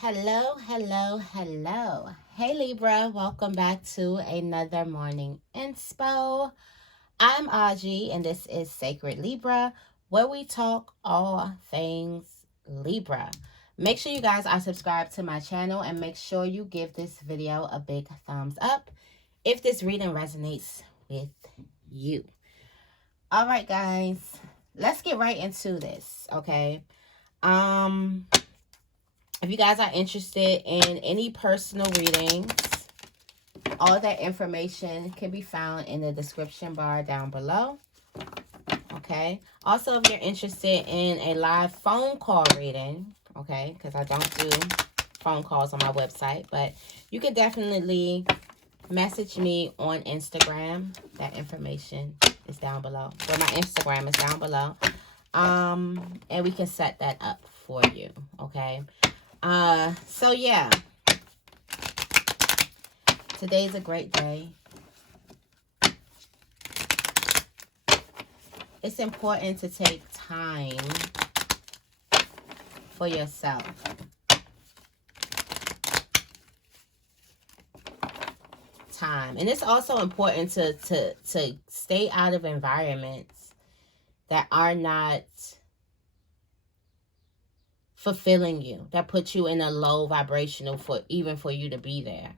Hello. Hey Libra, welcome back to another morning inspo. I'm Auji and this is Sacred Libra, where we talk all things Libra. Make sure you guys are subscribed to my channel and make sure you give this video a big thumbs up if this reading resonates with you. All right, guys, let's get right into this, okay? If you guys are interested in any personal readings, all that information can be found in the description bar down below. Okay. Also, if you're interested in a live phone call reading, okay, because I don't do phone calls on my website, but you can definitely message me on Instagram. That information is down below. Well, my Instagram is down below. And we can set that up for you. Okay. So yeah, today's a great day. It's important to take time for yourself. And it's also important to stay out of environments that are not fulfilling you, that put you in a low vibrational for you to be there.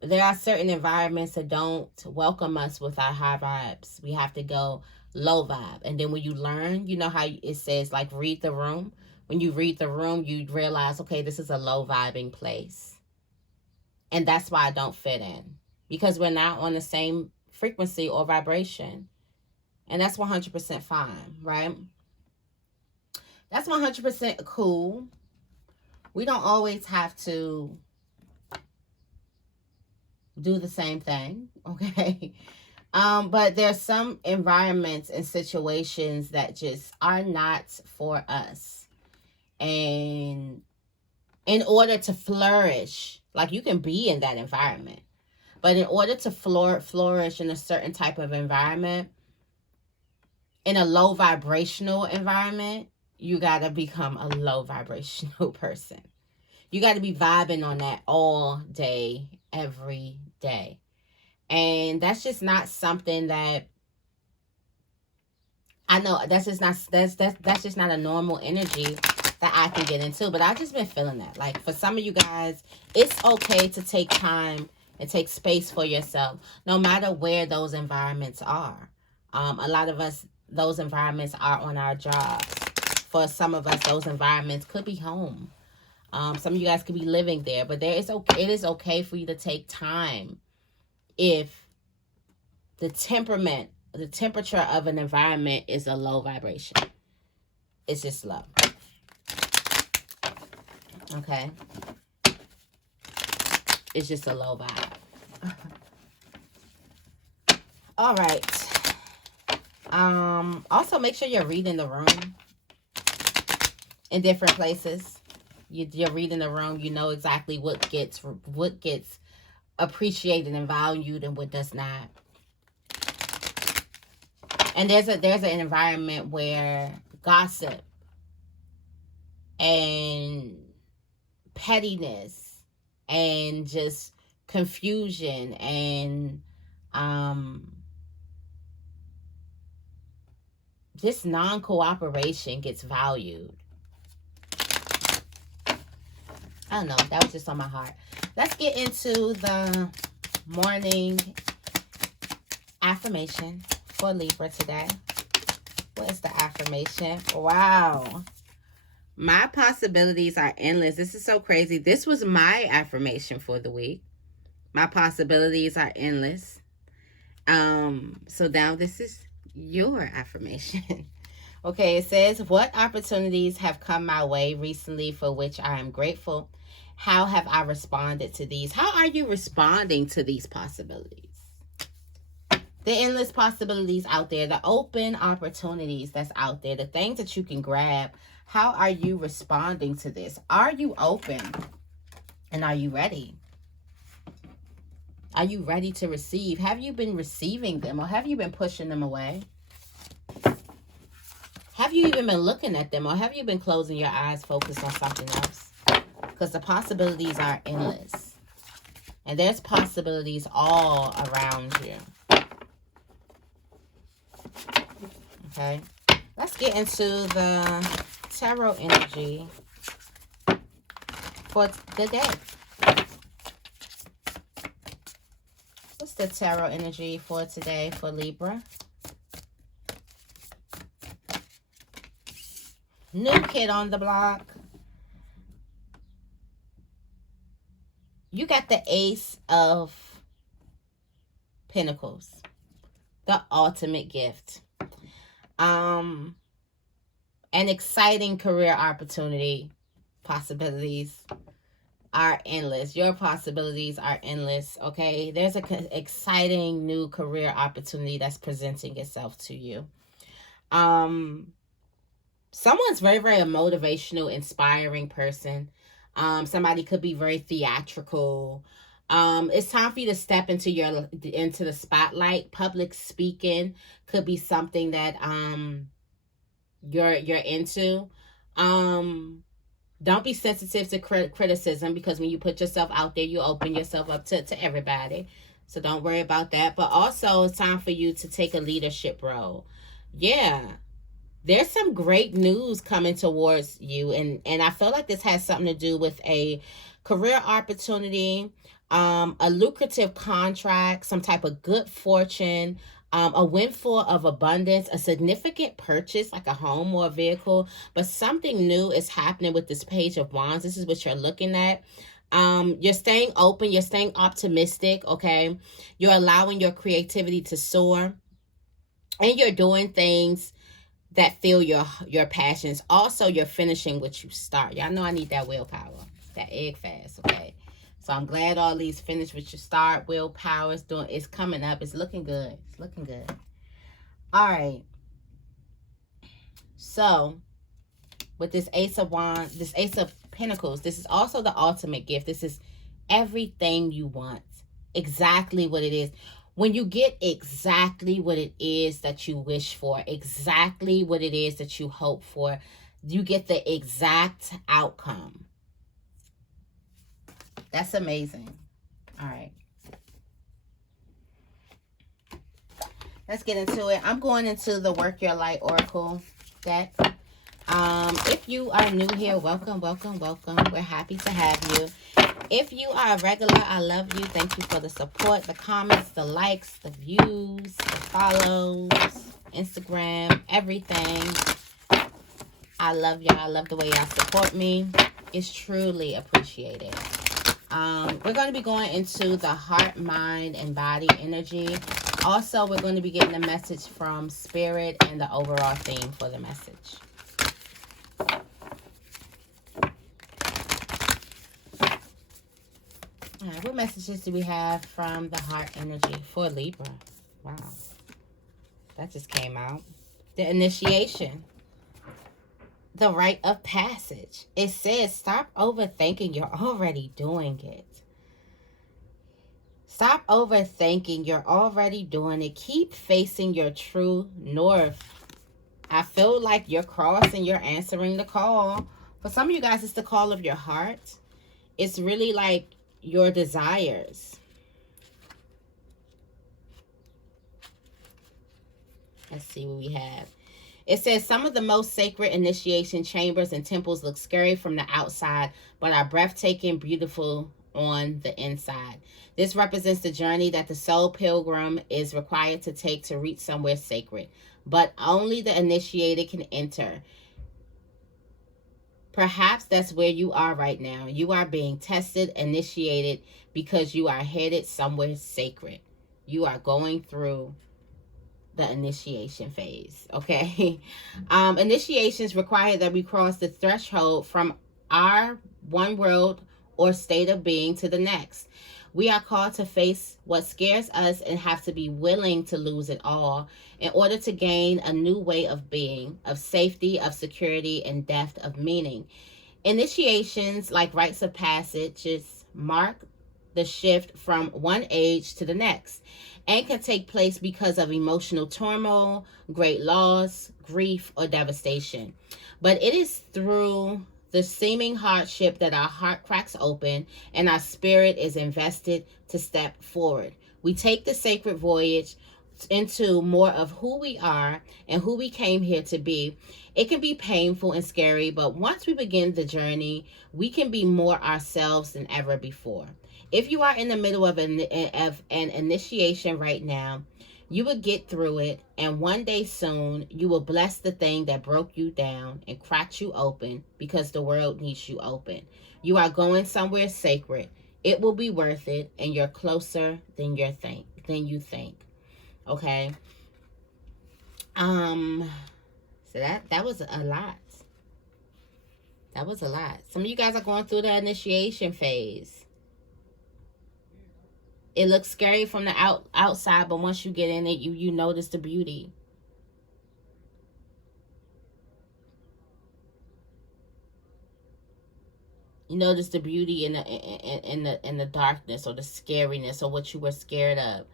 There are certain environments that don't welcome us with our high vibes. We have to go low vibe. And then when you learn, you know how it says, like, read the room. When you read the room, you realize, okay, this is a low vibing place. And that's why I don't fit in. Because we're not on the same frequency or vibration. And that's 100% fine, right? That's 100% cool. We don't always have to do the same thing, okay? But there's some environments and situations that just are not for us. And in order to flourish, like, you can be in that environment, but in order to flourish in a certain type of environment, in a low vibrational environment, you got to become a low vibrational person. You got to be vibing on that all day, every day. And that's just not something that, I know that's just not a normal energy that I can get into. But I've just been feeling that. Like, for some of you guys, it's okay to take time and take space for yourself, no matter where those environments are. A lot of us, those environments are on our jobs. For some of us, those environments could be home. Some of you guys could be living there, but it is okay for you to take time if the temperature of an environment is a low vibration. It's just low. Okay? It's just a low vibe. All right. Also, make sure you're reading the room in different places. You're reading the room. You know exactly what gets appreciated and valued and what does not. And there's an environment where gossip and pettiness and just confusion and just non-cooperation gets valued. I don't know. That was just on my heart. Let's get into the morning affirmation for Libra today. What is the affirmation? Wow. My possibilities are endless. This is so crazy. This was my affirmation for the week. My possibilities are endless. So now this is your affirmation. Okay, it says, what opportunities have come my way recently for which I am grateful? How have I responded to these? How are you responding to these possibilities? The endless possibilities out there, the open opportunities that's out there, the things that you can grab. How are you responding to this? Are you open? And are you ready? Are you ready to receive? Have you been receiving them, or have you been pushing them away? Have you even been looking at them, or have you been closing your eyes, focused on something else? Because the possibilities are endless. And there's possibilities all around you. Okay. Let's get into the tarot energy for the day. What's the tarot energy for today for Libra? New kid on the block. You got the Ace of Pentacles. The ultimate gift. An exciting career opportunity. Possibilities are endless. Your possibilities are endless, okay? There's an exciting new career opportunity that's presenting itself to you. Someone's very, very a motivational, inspiring person. Somebody could be very theatrical. It's time for you to step into the spotlight. Public speaking could be something that you're into. Don't be sensitive to criticism, because when you put yourself out there, you open yourself up to everybody. So don't worry about that. But also, it's time for you to take a leadership role. Yeah. There's some great news coming towards you. And I feel like this has something to do with a career opportunity, a lucrative contract, some type of good fortune, a windfall of abundance, a significant purchase like a home or a vehicle. But something new is happening with this Page of Wands. This is what you're looking at. You're staying open. You're staying optimistic. Okay. You're allowing your creativity to soar. And you're doing things that feel your passions. Also, you're finishing what you start. Y'all know I need that willpower. That egg fast, okay? So I'm glad all these finish what you start. Willpower is doing, it's coming up. It's looking good. It's looking good. All right. So with this Ace of Wands, this Ace of Pentacles, this is also the ultimate gift. This is everything you want. Exactly what it is. When you get exactly what it is that you wish for, exactly what it is that you hope for, you get the exact outcome. That's amazing. All right. Let's get into it. I'm going into the Work Your Light Oracle deck. If you are new here, welcome, welcome, welcome. We're happy to have you. If you are a regular, I love you. Thank you for the support, the comments, the likes, the views, the follows, Instagram, everything. I love y'all. I love the way y'all support me. It's truly appreciated. We're going to be going into the heart, mind, and body energy. Also, we're going to be getting a message from Spirit and the overall theme for the message. All right, what messages do we have from the heart energy for Libra? Wow. That just came out. The initiation. The rite of passage. It says, stop overthinking. You're already doing it. Stop overthinking. You're already doing it. Keep facing your true north. I feel like you're crossing. You're answering the call. For some of you guys, it's the call of your heart. It's really like your desires. Let's see what we have. It says some of the most sacred initiation chambers and temples look scary from the outside, but are breathtaking, beautiful on the inside. This represents the journey that the soul pilgrim is required to take to reach somewhere sacred, but only the initiated can enter. Perhaps that's where you are right now. You are being tested, initiated, because you are headed somewhere sacred. You are going through the initiation phase, okay? Initiations require that we cross the threshold from our one world or state of being to the next. We are called to face what scares us and have to be willing to lose it all in order to gain a new way of being, of safety, of security, and depth of meaning. Initiations, like rites of passages, mark the shift from one age to the next and can take place because of emotional turmoil, great loss, grief, or devastation. But it is through the seeming hardship that our heart cracks open and our spirit is invested to step forward. We take the sacred voyage into more of who we are and who we came here to be. It can be painful and scary, but once we begin the journey, we can be more ourselves than ever before. If you are in the middle of an initiation right now, you will get through it, and one day soon, you will bless the thing that broke you down and cracked you open because the world needs you open. You are going somewhere sacred. It will be worth it, and you're closer than you think. Okay. So that was a lot. That was a lot. Some of you guys are going through the initiation phase. It looks scary from the outside, but once you get in it, you notice the beauty. You notice the beauty in the darkness or the scariness or what you were scared of.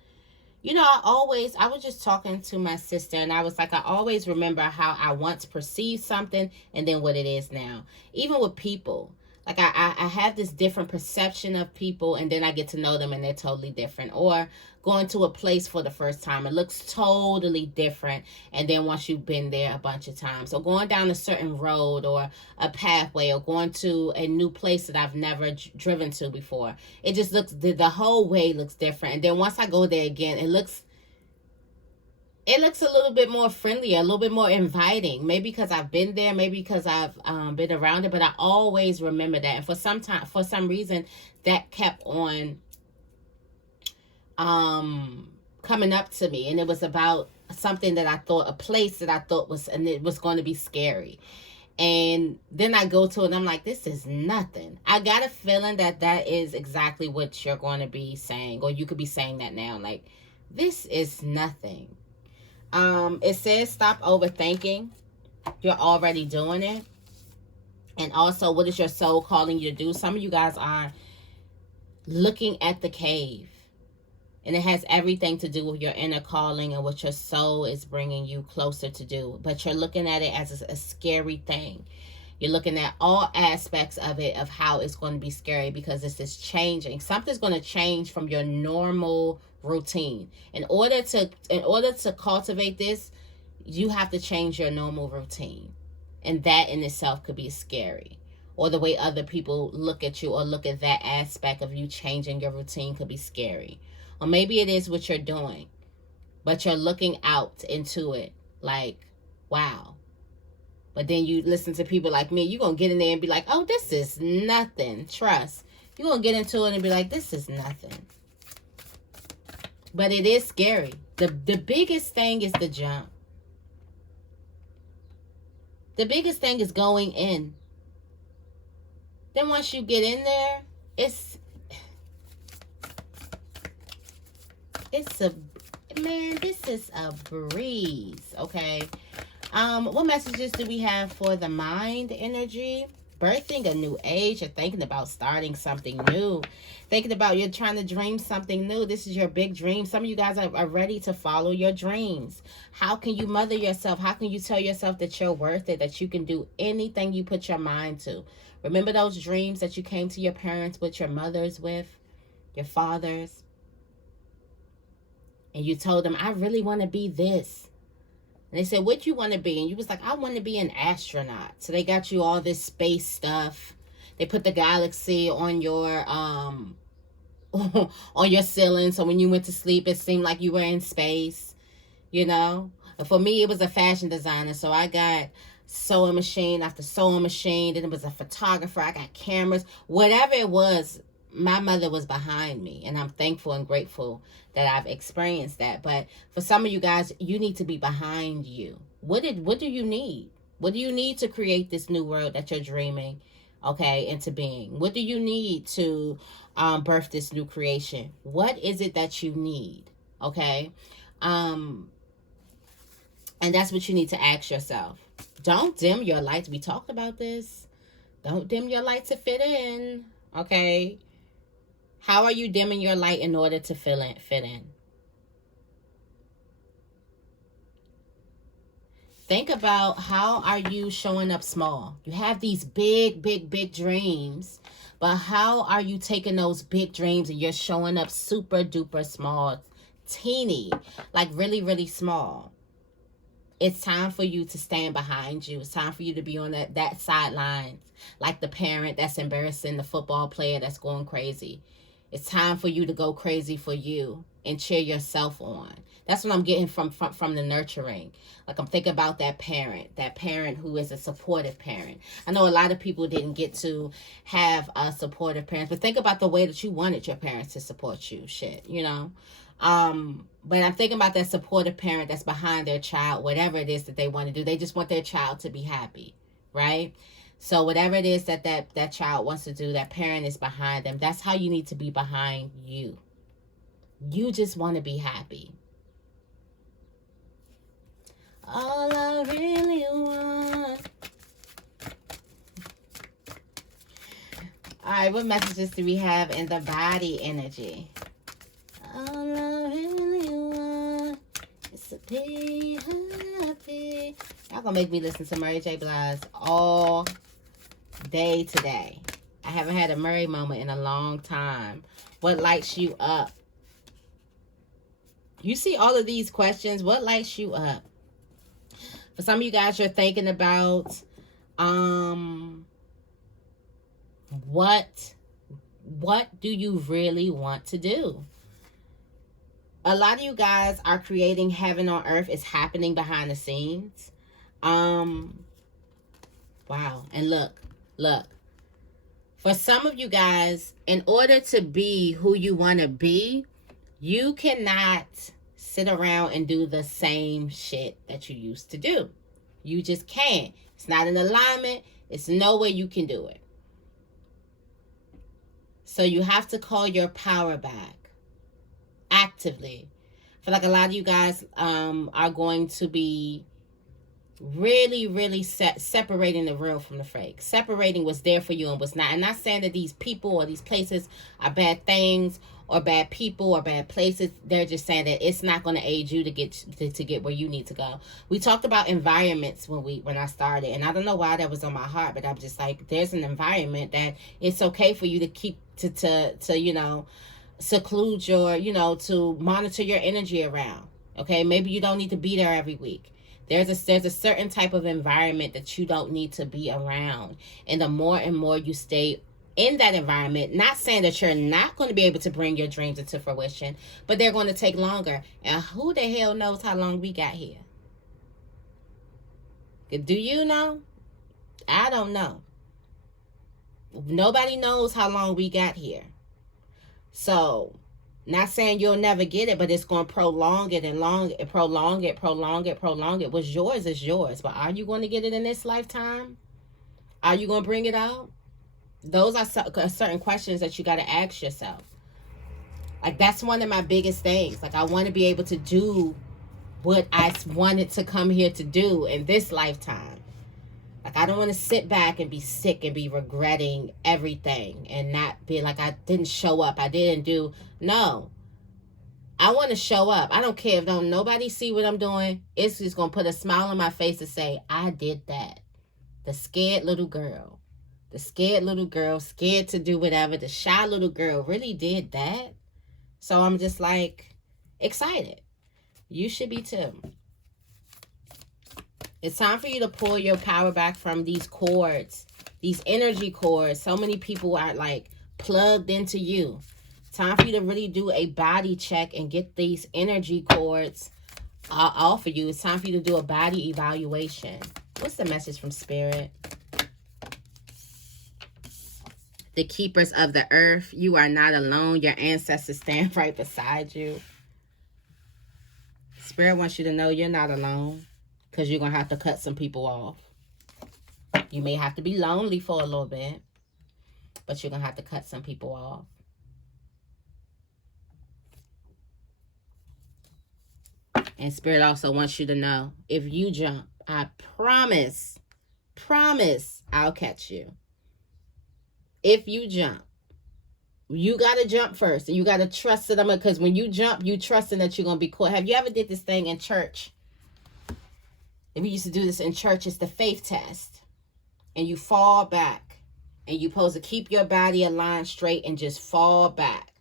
You know, I was just talking to my sister, and I was like, I always remember how I once perceived something and then what it is now. Even with people. Like, I have this different perception of people, and then I get to know them, and they're totally different. Or going to a place for the first time, it looks totally different, and then once you've been there a bunch of times. Or going down a certain road or a pathway, or going to a new place that I've never driven to before. It just looks, the whole way looks different. And then once I go there again, it looks a little bit more friendly, a little bit more inviting. Maybe because I've been there, maybe because I've been around it, but I always remember that. And for some reason, that kept on coming up to me, and it was about something that I thought, a place that I thought was, and it was going to be scary. And then I go to it, and I'm like, this is nothing. I got a feeling that is exactly what you're going to be saying, or you could be saying that now. Like, this is nothing. It says stop overthinking. You're already doing it. And also, what is your soul calling you to do? Some of you guys are looking at the cave. And it has everything to do with your inner calling and what your soul is bringing you closer to do. But you're looking at it as a scary thing. You're looking at all aspects of it, of how it's going to be scary, because this is changing. Something's going to change from your normal routine. In order to cultivate this, you have to change your normal routine. And that in itself could be scary. Or the way other people look at you, or look at that aspect of you changing your routine, could be scary. Or maybe it is what you're doing, but you're looking out into it like, wow. But then you listen to people like me, you're going to get in there and be like, oh, this is nothing. Trust. You're going to get into it and be like, this is nothing. But it is scary. The biggest thing is the jump. The biggest thing is going in. Then once you get in there, it's this is a breeze, okay? What messages do we have for the mind energy? Birthing a new age. You're thinking about starting something new. Thinking about, you're trying to dream something new. This is your big dream. Some of you guys are ready to follow your dreams. How can you mother yourself? How can you tell yourself that you're worth it, that you can do anything you put your mind to? Remember those dreams that you came to your parents with, your mothers with, your fathers? And you told them, I really want to be this. And they said, what you want to be? And you was like, I want to be an astronaut. So they got you all this space stuff. They put the galaxy on your on your ceiling. So when you went to sleep, it seemed like you were in space, you know? And for me, it was a fashion designer. So I got sewing machine after sewing machine. Then it was a photographer. I got cameras. Whatever it was, my mother was behind me, and I'm thankful and grateful that I've experienced that. But for some of you guys, you need to be behind you. What do you need? What do you need to create this new world that you're dreaming, okay, into being? What do you need to birth this new creation? What is it that you need, okay? And that's what you need to ask yourself. Don't dim your lights. We talked about this. Don't dim your light to fit in, okay? How are you dimming your light in order to fit in? Think about, how are you showing up small? You have these big, big, big dreams, but how are you taking those big dreams and you're showing up super duper small, teeny, like really, really small? It's time for you to stand behind you. It's time for you to be on that sidelines, like the parent that's embarrassing the football player that's going crazy. It's time for you to go crazy for you and cheer yourself on. That's what I'm getting from the nurturing. Like, I'm thinking about that parent who is a supportive parent. I know a lot of people didn't get to have supportive parents, but think about the way that you wanted your parents to support you. Shit, you know? But I'm thinking about that supportive parent that's behind their child, whatever it is that they want to do. They just want their child to be happy, right? So whatever it is that child wants to do, that parent is behind them. That's how you need to be behind you. You just want to be happy. All I really want. All right, what messages do we have in the body energy? All I really want is to be happy. Y'all gonna make me listen to Mary J. Blige all day today. I haven't had a Murray moment in a long time. What lights you up? You see all of these questions. What lights you up? For some of you guys, you're thinking about what do you really want to do? A lot of you guys are creating heaven on earth. It's happening behind the scenes. Wow. And look. For some of you guys, in order to be who you want to be, you cannot sit around and do the same shit that you used to do. You just can't. It's not in alignment. It's no way you can do it. So you have to call your power back actively. I feel like a lot of you guys are going to be really separating the real from the fake. Separating what's there for you and what's not. And not saying that these people or these places are bad things or bad people or bad places. They're just saying that it's not going to aid you to get where you need to go. We talked about environments when I started, and I don't know why that was on my heart, but I'm just like, there's an environment that it's okay for you to keep to you know, seclude your, you know, to monitor your energy around. Okay, maybe you don't need to be there every week. There's a certain type of environment that you don't need to be around. And the more and more you stay in that environment, not saying that you're not going to be able to bring your dreams into fruition, but they're going to take longer. And who the hell knows how long we got here? Do you know? I don't know. Nobody knows how long we got here. So, not saying you'll never get it, but it's going to prolong it and prolong it. What's yours is yours. But are you going to get it in this lifetime? Are you going to bring it out? Those are certain questions that you got to ask yourself. Like, that's one of my biggest things. Like, I want to be able to do what I wanted to come here to do in this lifetime. Like, I don't want to sit back and be sick and be regretting everything and not be like, I didn't show up. I didn't do. No. I want to show up. I don't care if don't nobody see what I'm doing. It's just going to put a smile on my face to say, I did that. The scared little girl. The scared little girl, scared to do whatever. The shy little girl really did that. So I'm just like excited. You should be too. It's time for you to pull your power back from these cords, these energy cords. So many people are like plugged into you. Time for you to really do a body check and get these energy cords off of you. It's time for you to do a body evaluation. What's the message from Spirit? The keepers of the earth. You are not alone. Your ancestors stand right beside you. Spirit wants you to know you're not alone. Because you're going to have to cut some people off. You may have to be lonely for a little bit. But you're going to have to cut some people off. And Spirit also wants you to know, if you jump, I promise, I'll catch you. If you jump, You got to jump first. And you got to trust it. Because when you jump, you trusting that you're going to be caught. Have you ever did this thing in church? If you used to do this in church, it's the faith test. And you fall back. And you're supposed to keep your body aligned straight and just fall back.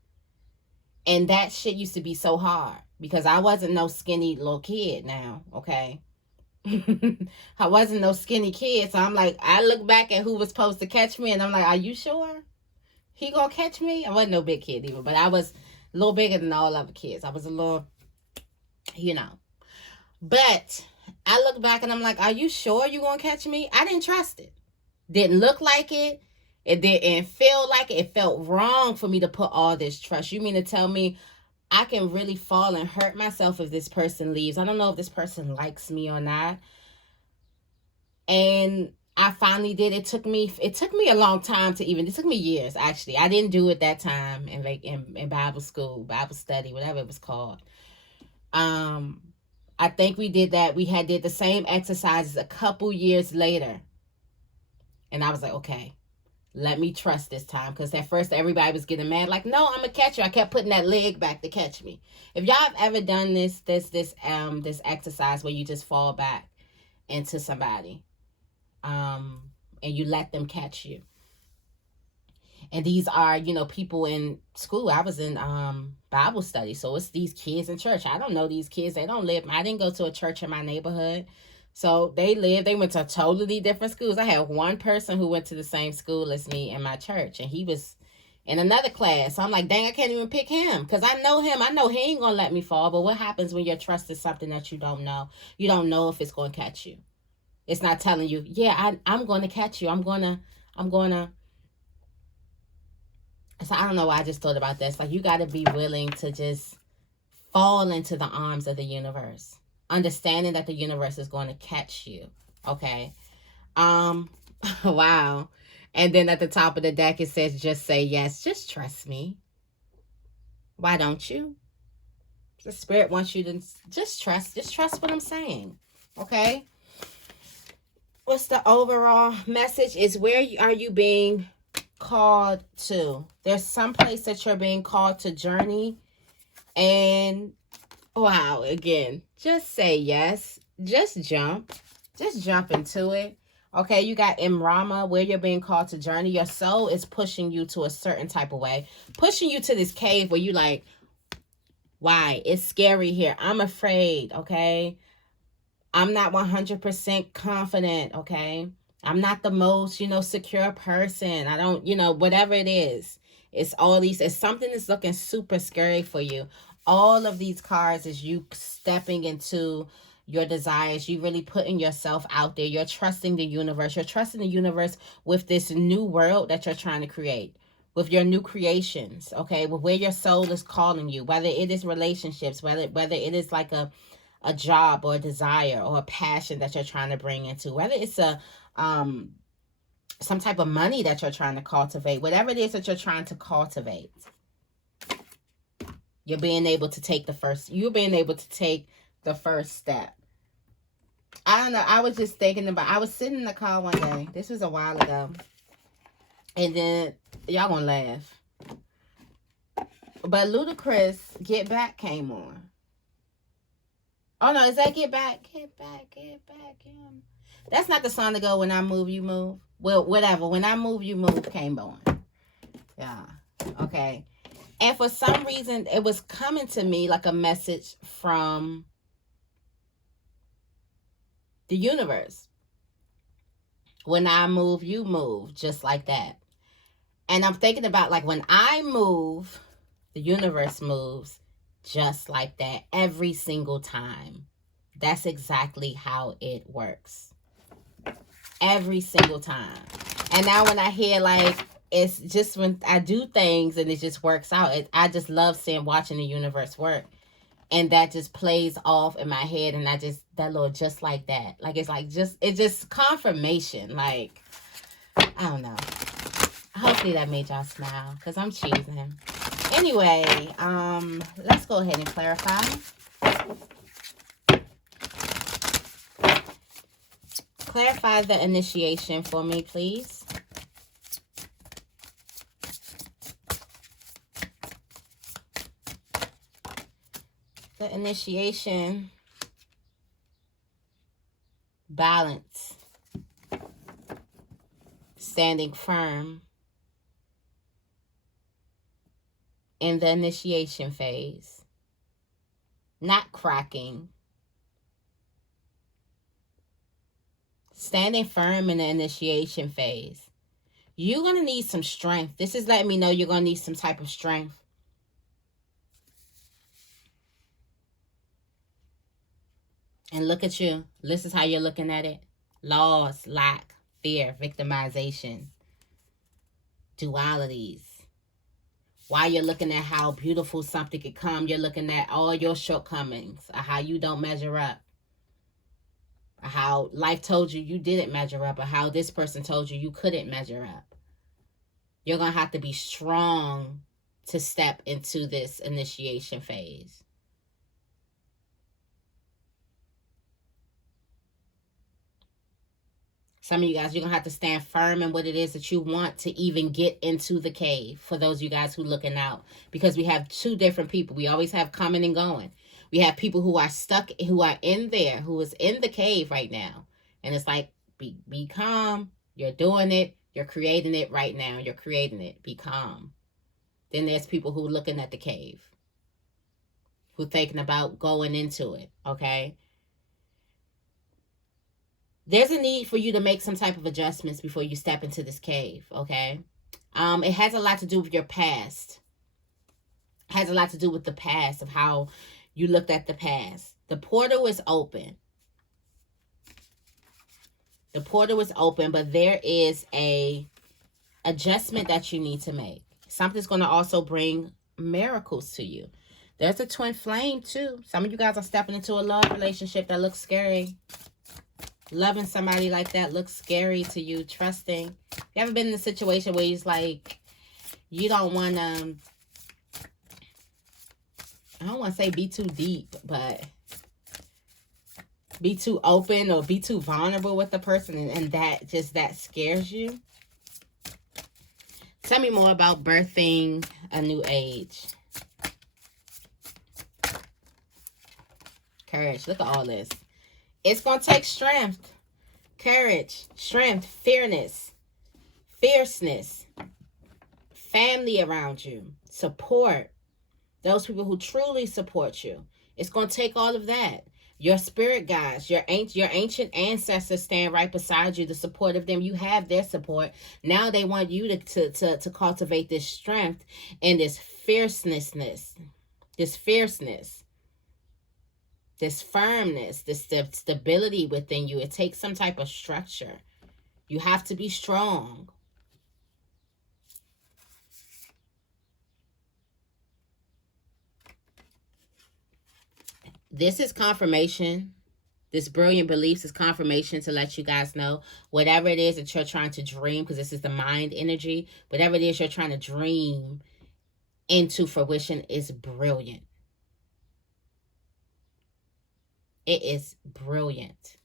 And that shit used to be so hard. Because I wasn't no skinny little kid now, okay? I wasn't no skinny kid. So I'm like, I look back at who was supposed to catch me. And I'm like, are you sure he gonna catch me? I wasn't no big kid either. But I was a little bigger than all other kids. I was a little, you know. But I look back and I'm like, are you sure you gonna catch me? I didn't trust it. Didn't look like it. It didn't feel like it. It felt wrong for me to put all this trust. You mean to tell me I can really fall and hurt myself if this person leaves? I don't know if this person likes me or not. And I finally did. It took me a long time to even, it took me years, actually. I didn't do it that time in Bible school, Bible study, whatever it was called. I think we did that. We did the same exercises a couple years later. And I was like, okay, let me trust this time. Because at first everybody was getting mad. Like, no, I'm going to catch you. I kept putting that leg back to catch me. If y'all have ever done this exercise where you just fall back into somebody, and you let them catch you. And these are, people in school. I was in Bible study. So it's these kids in church. I don't know these kids. They don't live. I didn't go to a church in my neighborhood. So they went to totally different schools. I had one person who went to the same school as me in my church, and he was in another class. So I'm like, dang, I can't even pick him because I know him. I know he ain't going to let me fall. But what happens when you're trusting something that you don't know? You don't know if it's going to catch you. It's not telling you, yeah, I'm going to catch you. I'm going to. So I don't know why I just thought about this. Like, you got to be willing to just fall into the arms of the universe. Understanding that the universe is going to catch you. Okay. Wow. And then at the top of the deck, it says, just say yes. Just trust me. Why don't you? The spirit wants you to just trust what I'm saying. Okay. What's the overall message? Is where are you being called to? There's some place that you're being called to journey. And wow, again, just say yes. Just jump into it. Okay, you got Imrama, where you're being called to journey. Your soul is pushing you to a certain type of way, pushing you to this cave where you like, why? It's scary here. I'm afraid. Okay, I'm not 100% confident. Okay, I'm not the most, secure person. I don't, whatever it is. It's all these, it's something that's looking super scary for you. All of these cards is you stepping into your desires. You really putting yourself out there. You're trusting the universe. You're trusting the universe with this new world that you're trying to create. With your new creations, okay? With where your soul is calling you. Whether it is relationships, whether it is like a job or a desire or a passion that you're trying to bring into. Whether it's some type of money that you're trying to cultivate. Whatever it is that you're trying to cultivate. You're being able to take the first step. I don't know. I was just thinking about, I was sitting in the car one day. This was a while ago. And then, y'all gonna laugh. But Ludacris, Get Back came on. Oh no, is that Get Back? Get Back, Get Back. That's not the song to go When I Move, You Move. Well, whatever. When I Move, You Move came on. Yeah. Okay. And for some reason, it was coming to me like a message from the universe. When I move, you move, just like that. And I'm thinking about, like, when I move, the universe moves just like that every single time. That's exactly how it works. Every single time. And now when I hear, like, it's just when I do things and it just works out. I just love watching the universe work. And that just plays off in my head. And that little just like that. Like, it's just confirmation. Like, I don't know. Hopefully that made y'all smile. Because I'm cheesing. Anyway, let's go ahead and clarify. Clarify the initiation for me, please. The initiation, balance, standing firm in the initiation phase, not cracking, standing firm in the initiation phase. You're going to need some strength. This is letting me know you're going to need some type of strength. And look at you. This is how you're looking at it. Loss, lack, fear, victimization, dualities. While you're looking at how beautiful something could come, you're looking at all your shortcomings, or how you don't measure up, or how life told you you didn't measure up, or how this person told you you couldn't measure up. You're going to have to be strong to step into this initiation phase. Some of you guys, you're going to have to stand firm in what it is that you want to even get into the cave. For those of you guys who are looking out. Because we have two different people. We always have coming and going. We have people who are stuck, who are in there, who is in the cave right now. And it's like, be calm. You're doing it. You're creating it right now. You're creating it. Be calm. Then there's people who are looking at the cave. Who are thinking about going into it. Okay? There's a need for you to make some type of adjustments before you step into this cave, okay? It has a lot to do with your past. It has a lot to do with the past, of how you looked at the past. The portal is open. The portal is open, but there is a adjustment that you need to make. Something's going to also bring miracles to you. There's a twin flame, too. Some of you guys are stepping into a love relationship that looks scary. Loving somebody like that looks scary to you. Trusting. You ever been in a situation where it's like, you don't want to, I don't want to say be too deep, but be too open or be too vulnerable with the person, and that scares you. Tell me more about birthing a new age. Courage. Look at all this. It's going to take strength, courage, strength, fierceness, family around you, support, those people who truly support you. It's going to take all of that. Your spirit guides, your ancient ancestors stand right beside you. The support of them, you have their support. Now they want you to cultivate this strength and this fierceness, this firmness, this stability within you. It takes some type of structure. You have to be strong. This is confirmation. This brilliant beliefs is confirmation to let you guys know whatever it is that you're trying to dream, because this is the mind energy. Whatever it is you're trying to dream into fruition is brilliant. It is brilliant.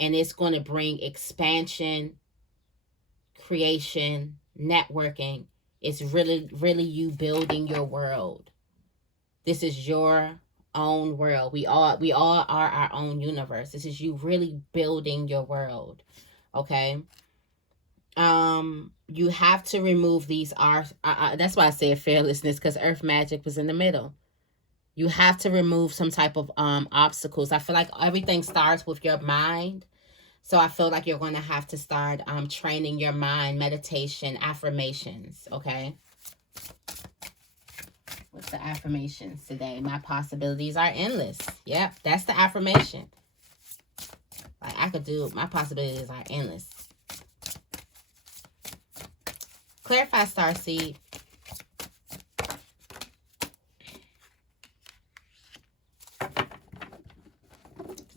And it's going to bring expansion, creation, networking. It's really, really you building your world. This is your own world. We all are our own universe. This is you really building your world. Okay? You have to remove these that's why I said fearlessness, because earth magic was in the middle. You have to remove some type of obstacles. I feel like everything starts with your mind. So I feel like you're going to have to start training your mind, meditation, affirmations, okay? What's the affirmations today? My possibilities are endless. Yep, that's the affirmation. Like I could do, my possibilities are endless. Clarify, Starseed.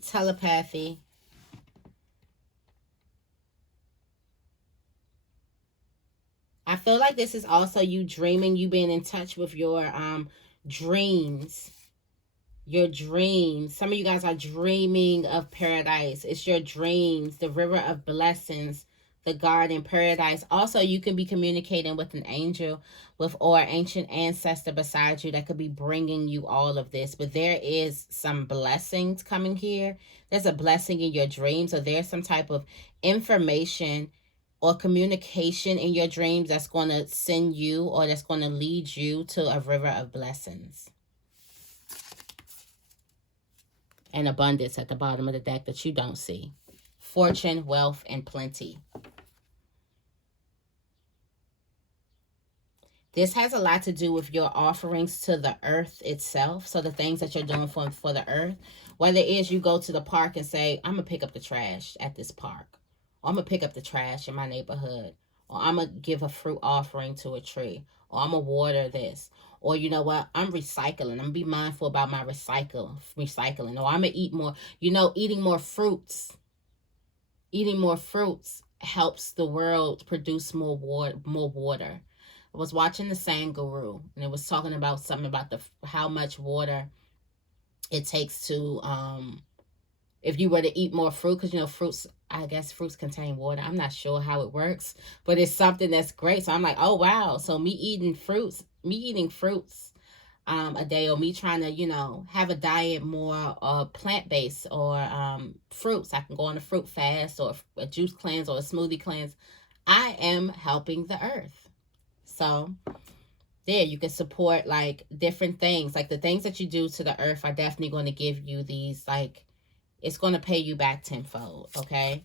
Telepathy. I feel like this is also you dreaming, you being in touch with your dreams. Your dreams. Some of you guys are dreaming of paradise. It's your dreams, the river of blessings, the garden, paradise. Also, you can be communicating with an angel with or ancient ancestor beside you that could be bringing you all of this. But there is some blessings coming here. There's a blessing in your dreams, or there's some type of information or communication in your dreams that's going to send you, or that's going to lead you to a river of blessings and abundance at the bottom of the deck that you don't see. Fortune, wealth, and plenty. This has a lot to do with your offerings to the earth itself. So the things that you're doing for the earth, whether it is you go to the park and say, I'm going to pick up the trash at this park, or I'm going to pick up the trash in my neighborhood, or I'm going to give a fruit offering to a tree, or I'm going to water this, or you know what, I'm recycling. I'm going to be mindful about my recycling, or I'm going to eat more, eating more fruits. Eating more fruits helps the world produce more water. I was watching the Sand Guru, and it was talking about something about how much water it takes to, if you were to eat more fruit, because fruits, I guess fruits contain water. I'm not sure how it works, but it's something that's great. So I'm like, oh wow. So me eating fruits a day, or me trying to, have a diet more plant-based, or fruits. I can go on a fruit fast, or a juice cleanse, or a smoothie cleanse. I am helping the earth. So there, you can support like different things. Like the things that you do to the earth are definitely going to give you these, like, it's going to pay you back tenfold, okay?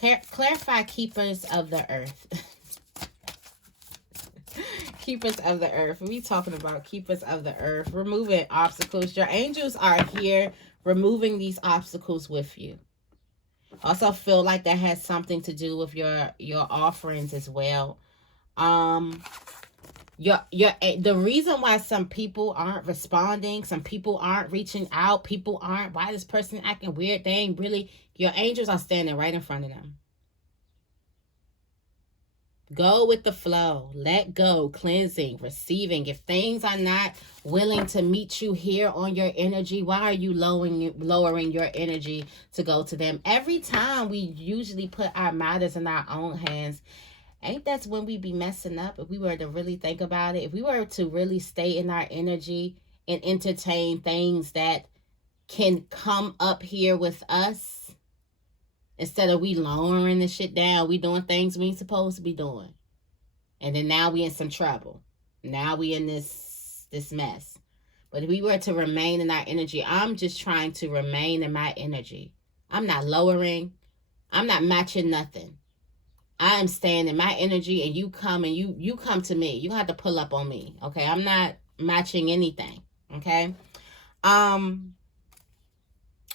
Clarify keepers of the earth. Keepers of the earth. We talking about keepers of the earth. Removing obstacles. Your angels are here removing these obstacles with you. Also feel like that has something to do with your offerings as well. The reason why some people aren't responding, some people aren't reaching out, why this person acting weird, they ain't really, your angels are standing right in front of them. Go with the flow. Let go. Cleansing. Receiving. If things are not willing to meet you here on your energy, why are you lowering your energy to go to them? Every time we usually put our matters in our own hands, ain't that's when we be messing up? If we were to really think about it, if we were to really stay in our energy and entertain things that can come up here with us, instead of we lowering the shit down, we doing things we ain't supposed to be doing. And then now we in some trouble. Now we in this mess. But if we were to remain in our energy, I'm just trying to remain in my energy. I'm not lowering. I'm not matching nothing. I am staying in my energy, and you come and you come to me. You have to pull up on me. Okay? I'm not matching anything. Okay? But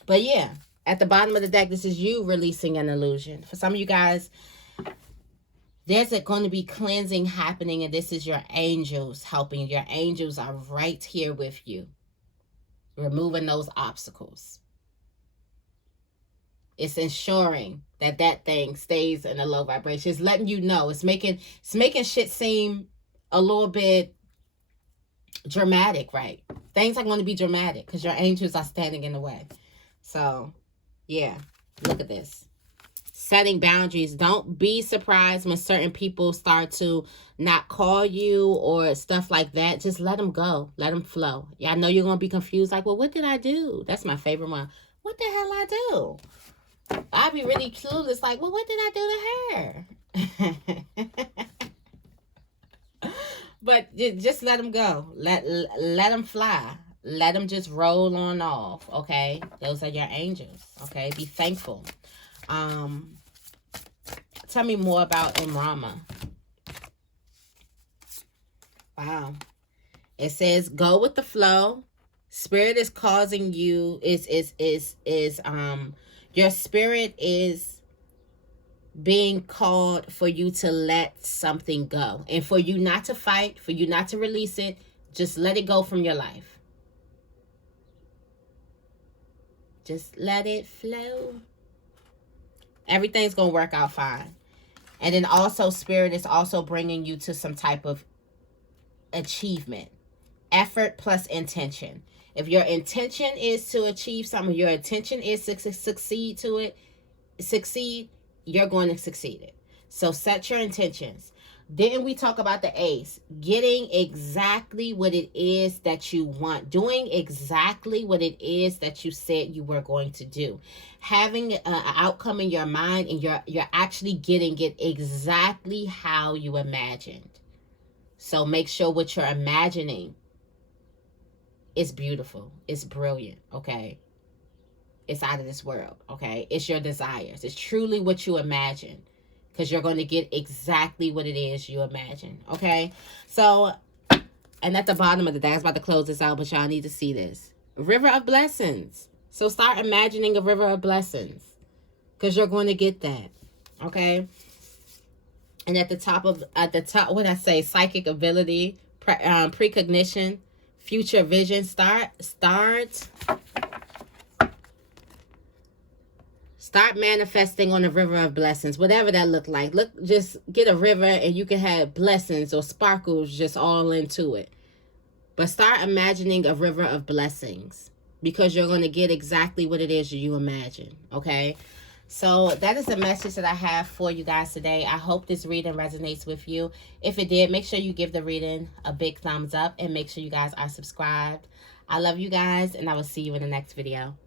yeah. At the bottom of the deck, this is you releasing an illusion. For some of you guys, there's going to be cleansing happening, and this is your angels helping. Your angels are right here with you, removing those obstacles. It's ensuring that thing stays in a low vibration. It's letting you know. It's making shit seem a little bit dramatic, right? Things are going to be dramatic because your angels are standing in the way. So yeah, look at this. Setting boundaries. Don't be surprised when certain people start to not call you or stuff like that. Just let them go. Let them flow. Yeah, I know you're going to be confused. Like, well, what did I do? That's my favorite one. What the hell I do? I'd be really clueless. Like, well, what did I do to her? But just let them go. Let them fly. Let them just roll on off, okay? Those are your angels, okay? Be thankful. Tell me more about Umrama. Wow. It says, go with the flow. Spirit is causing you, your spirit is being called for you to let something go. And for you not to fight, for you not to release it, just let it go from your life. Just let it flow. Everything's going to work out fine. And then also, Spirit is also bringing you to some type of achievement. Effort plus intention. If your intention is to achieve something, your intention is to succeed, you're going to succeed it. So set your intentions. Didn't we talk about the ace? Getting exactly what it is that you want. Doing exactly what it is that you said you were going to do. Having an outcome in your mind, and you're actually getting it exactly how you imagined. So make sure what you're imagining is beautiful. It's brilliant, okay? It's out of this world, okay? It's your desires. It's truly what you imagine, because you're going to get exactly what it is you imagine, okay? So, and at the bottom of the deck, I was about to close this out, but y'all need to see this. River of blessings. So start imagining a river of blessings, because you're going to get that, okay? And at the top, what I say, psychic ability, precognition, future vision, start manifesting on the river of blessings, whatever that look like. Look, just get a river and you can have blessings or sparkles just all into it. But start imagining a river of blessings, because you're going to get exactly what it is you imagine, okay? So that is the message that I have for you guys today. I hope this reading resonates with you. If it did, make sure you give the reading a big thumbs up, and make sure you guys are subscribed. I love you guys, and I will see you in the next video.